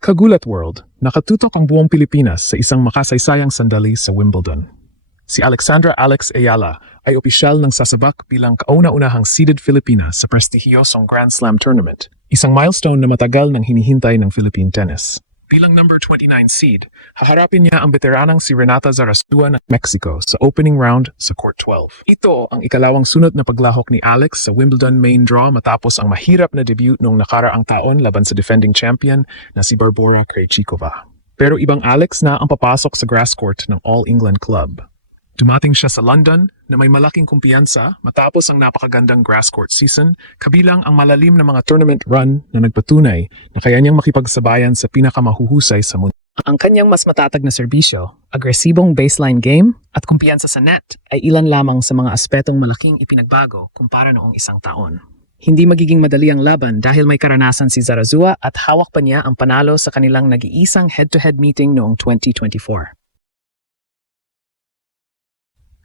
Kagulat World, nakatutok ang buong Pilipinas sa isang makasaysayang sandali sa Wimbledon. Si Alexandra Alex Ayala ay opisyal ng sasabak bilang kauna-unahang seeded Filipina sa prestihiyosong Grand Slam tournament, isang milestone na matagal nang hinihintay ng Philippine tennis. Bilang number 29 seed, haharapin niya ang veteranang si Renata Zarazua ng Mexico sa opening round sa Court 12. Ito ang ikalawang sunod na paglahok ni Alex sa Wimbledon main draw matapos ang mahirap na debut noong nakaraang taon laban sa defending champion na si Barbora Krejcikova. Pero ibang Alex na ang papasok sa grass court ng All England Club. Dumating siya sa London na may malaking kumpiyansa matapos ang napakagandang grass court season, kabilang ang malalim na mga tournament run na nagpatunay na kaya niyang makipagsabayan sa pinakamahuhusay sa mundo. Ang kanyang mas matatag na serbisyo, agresibong baseline game, at kumpiyansa sa net ay ilan lamang sa mga aspetong malaking ipinagbago kumpara noong isang taon. Hindi magiging madali ang laban dahil may karanasan si Zarazua at hawak pa niya ang panalo sa kanilang nag-iisang head-to-head meeting noong 2024.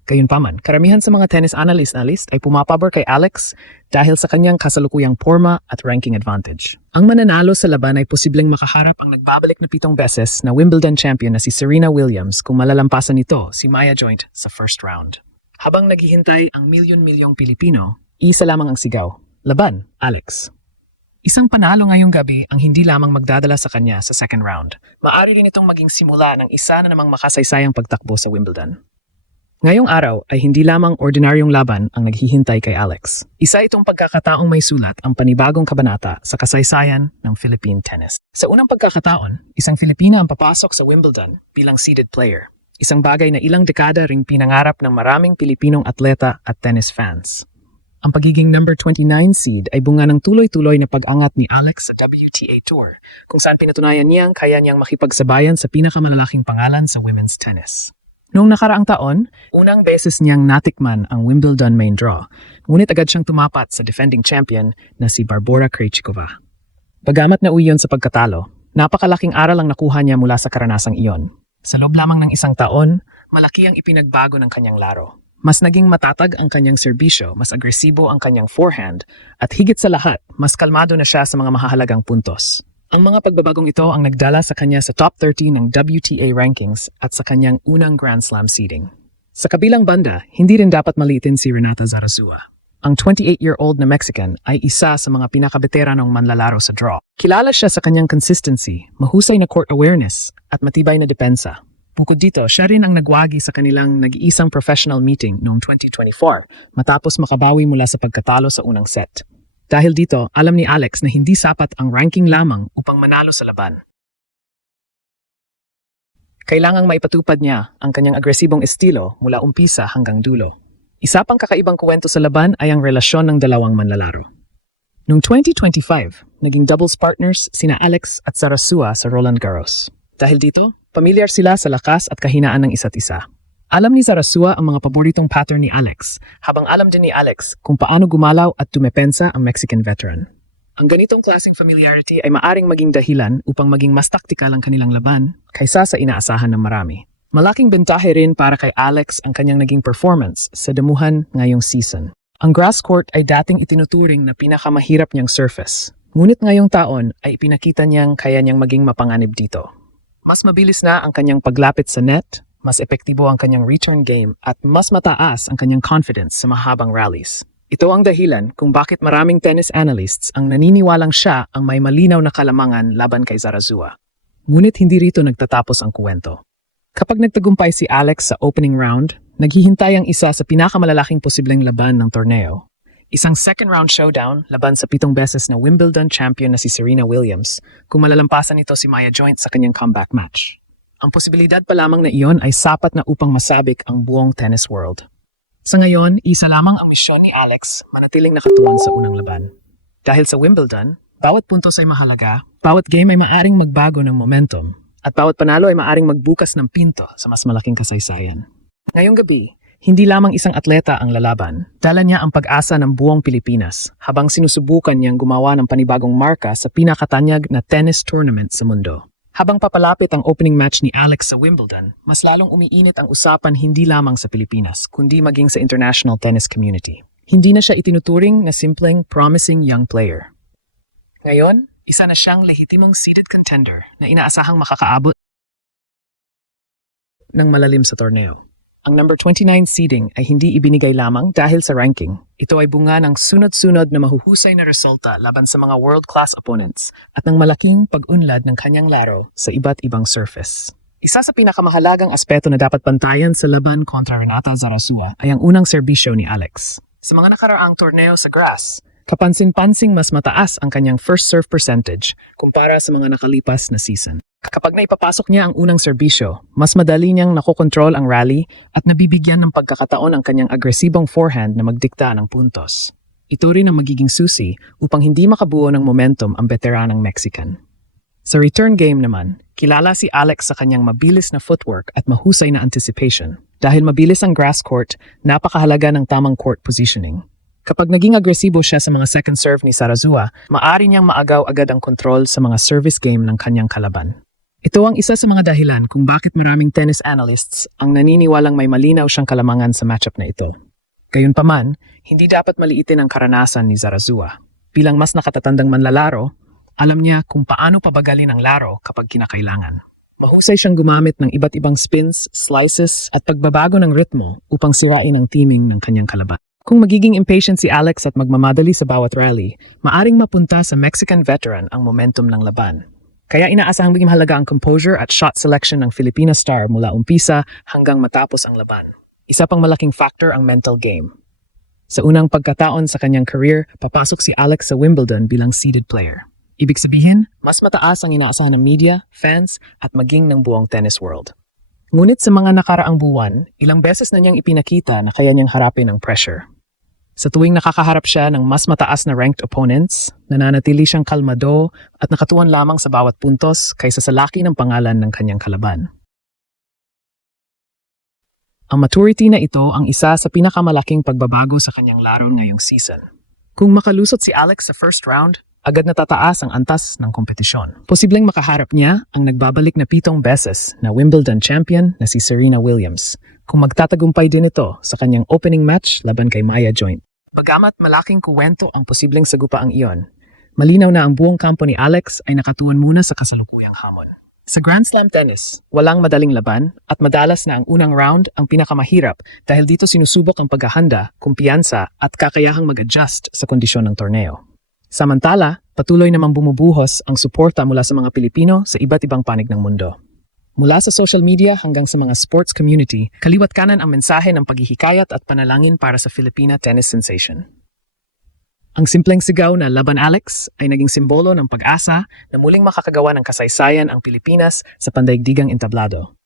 Gayunpaman, karamihan sa mga tennis analyst ay pumapabor kay Alex dahil sa kanyang kasalukuyang forma at ranking advantage. Ang mananalo sa laban ay posibleng makaharap ang nagbabalik na 7 beses na Wimbledon champion na si Serena Williams kung malalampasan nito si Maya Joint sa first round. Habang naghihintay ang milyon-milyong Pilipino, isa lamang ang sigaw, laban, Alex. Isang panalo ngayong gabi ang hindi lamang magdadala sa kanya sa second round. Maaari rin itong maging simula ng isa na namang makasaysayang pagtakbo sa Wimbledon. Ngayong araw ay hindi lamang ordinaryong laban ang naghihintay kay Alex. Isa itong pagkakataong may sulat ang panibagong kabanata sa kasaysayan ng Philippine tennis. Sa unang pagkakataon, isang Filipina ang papasok sa Wimbledon bilang seeded player. Isang bagay na ilang dekada ring pinangarap ng maraming Pilipinong atleta at tennis fans. Ang pagiging number 29 seed ay bunga ng tuloy-tuloy na pag-angat ni Alex sa WTA Tour, kung saan pinatunayan niyang kaya niyang makipagsabayan sa pinakamalalaking pangalan sa women's tennis. Noong nakaraang taon, unang beses niyang natikman ang Wimbledon main draw, ngunit agad siyang tumapat sa defending champion na si Barbora Krejcikova. Bagamat nauwi yun sa pagkatalo, napakalaking aral ang nakuha niya mula sa karanasang iyon. Sa loob lamang ng isang taon, malaki ang ipinagbago ng kanyang laro. Mas naging matatag ang kanyang serbisyo, mas agresibo ang kanyang forehand, at higit sa lahat, mas kalmado na siya sa mga mahahalagang puntos. Ang mga pagbabagong ito ang nagdala sa kanya sa top 30 ng WTA rankings at sa kanyang unang Grand Slam seeding. Sa kabilang banda, hindi rin dapat maliitin si Renata Zarazua. Ang 28-year-old na Mexican ay isa sa mga pinakabeteranong manlalaro sa draw. Kilala siya sa kanyang consistency, mahusay na court awareness, at matibay na depensa. Bukod dito, siya rin ang nagwagi sa kanilang nag-iisang professional meeting noong 2024 matapos makabawi mula sa pagkatalo sa unang set. Dahil dito, alam ni Alex na hindi sapat ang ranking lamang upang manalo sa laban. Kailangang maipatupad niya ang kanyang agresibong estilo mula umpisa hanggang dulo. Isa pang kakaibang kuwento sa laban ay ang relasyon ng dalawang manlalaro. Noong 2025, naging doubles partners sina Alex at Zarazua sa Roland Garros. Dahil dito, pamilyar sila sa lakas at kahinaan ng isa't isa. Alam ni Zarazua ang mga paboritong pattern ni Alex, habang alam din ni Alex kung paano gumalaw at tumepensa ang Mexican veteran. Ang ganitong klaseng familiarity ay maaring maging dahilan upang maging mas taktikal ang kanilang laban kaysa sa inaasahan ng marami. Malaking bentahe rin para kay Alex ang kanyang naging performance sa damuhan ngayong season. Ang grass court ay dating itinuturing na pinakamahirap niyang surface, ngunit ngayong taon ay ipinakita niyang kaya niyang maging mapanganib dito. Mas mabilis na ang kanyang paglapit sa net, mas epektibo ang kanyang return game at mas mataas ang kanyang confidence sa mahabang rallies. Ito ang dahilan kung bakit maraming tennis analysts ang naniniwalang siya ang may malinaw na kalamangan laban kay Zarazua. Ngunit hindi rito nagtatapos ang kuwento. Kapag nagtagumpay si Alex sa opening round, naghihintay ang isa sa pinakamalalaking posibleng laban ng torneo. Isang second round showdown laban sa 7 beses na Wimbledon champion na si Serena Williams kung malalampasan nito si Maya Joint sa kanyang comeback match. Ang posibilidad pa lamang na iyon ay sapat na upang masabik ang buong tennis world. Sa ngayon, isa lamang ang misyon ni Alex manatiling nakatuon sa unang laban. Dahil sa Wimbledon, bawat puntos ay mahalaga, bawat game ay maaring magbago ng momentum, at bawat panalo ay maaring magbukas ng pinto sa mas malaking kasaysayan. Ngayong gabi, hindi lamang isang atleta ang lalaban, dala niya ang pag-asa ng buong Pilipinas habang sinusubukan niyang gumawa ng panibagong marka sa pinakatanyag na tennis tournament sa mundo. Habang papalapit ang opening match ni Alex sa Wimbledon, mas lalong umiinit ang usapan hindi lamang sa Pilipinas, kundi maging sa international tennis community. Hindi na siya itinuturing na simpleng promising young player. Ngayon, Isa na siyang lehitimong seeded contender na inaasahang makakaabot ng malalim sa torneo. Ang number 29 seeding ay hindi ibinigay lamang dahil sa ranking. Ito ay bunga ng sunod-sunod na mahuhusay na resulta laban sa mga world-class opponents at ng malaking pag-unlad ng kanyang laro sa iba't ibang surface. Isa sa pinakamahalagang aspeto na dapat bantayan sa laban kontra Renata Zarazua ay ang unang serbisyo ni Alex. Sa mga nakaraang torneo sa grass, kapansin-pansing mas mataas ang kanyang first serve percentage kumpara sa mga nakalipas na season. Kapag naipapasok niya ang unang serbisyo, mas madali niyang nakokontrol ang rally at nabibigyan ng pagkakataon ang kanyang agresibong forehand na magdikta ng puntos. Ito rin ang magiging susi upang hindi makabuo ng momentum ang veteranang Mexican. Sa return game naman, kilala si Alex sa kanyang mabilis na footwork at mahusay na anticipation. Dahil mabilis ang grass court, napakahalaga ng tamang court positioning. Kapag naging agresibo siya sa mga second serve ni Zarazua, maaari niyang maagaw agad ang kontrol sa mga service game ng kanyang kalaban. Ito ang isa sa mga dahilan kung bakit maraming tennis analysts ang naniniwalang may malinaw siyang kalamangan sa matchup na ito. Gayunpaman, hindi dapat maliitin ang karanasan ni Zarazua. Bilang mas nakatatandang manlalaro, alam niya kung paano pabagalin ang laro kapag kinakailangan. Mahusay siyang gumamit ng iba't ibang spins, slices at pagbabago ng ritmo upang sirain ang teaming ng kanyang kalaban. Kung magiging impatient si Alex at magmamadali sa bawat rally, maaring mapunta sa Mexican veteran ang momentum ng laban. Kaya inaasahang maging mahalaga ang composure at shot selection ng Filipina star mula umpisa hanggang matapos ang laban. Isa pang malaking factor ang mental game. Sa unang pagkataon sa kanyang career, papasok si Alex sa Wimbledon bilang seeded player. Ibig sabihin, mas mataas ang inaasahan ng media, fans, at maging ng buong tennis world. Ngunit sa mga nakaraang buwan, ilang beses na niyang ipinakita na kaya niyang harapin ang pressure. Sa tuwing nakakaharap siya ng mas mataas na ranked opponents, nananatili siyang kalmado at nakatuon lamang sa bawat puntos kaysa sa laki ng pangalan ng kanyang kalaban. Ang maturity na ito ang isa sa pinakamalaking pagbabago sa kanyang laro ngayong season. Kung makalusot si Alex sa first round, agad natataas ang antas ng kompetisyon. Posibleng makaharap niya ang nagbabalik na 7 beses na Wimbledon champion na si Serena Williams, kung magtatagumpay din ito sa kanyang opening match laban kay Maya Joint. Bagamat malaking kuwento ang posibleng sagupaang iyon, malinaw na ang buong kampo ni Alex ay nakatuon muna sa kasalukuyang hamon. Sa Grand Slam tennis, walang madaling laban at madalas na ang unang round ang pinakamahirap dahil dito sinusubok ang paghahanda, kumpiyansa at kakayahang mag-adjust sa kondisyon ng torneo. Samantala, patuloy namang bumubuhos ang suporta mula sa mga Pilipino sa iba't ibang panig ng mundo. Mula sa social media hanggang sa mga sports community, kaliwat kanan ang mensahe ng paghihikayat at panalangin para sa Filipina tennis sensation. Ang simpleng sigaw na Laban Alex ay naging simbolo ng pag-asa na muling makakagawa ng kasaysayan ang Pilipinas sa pandaigdigang entablado.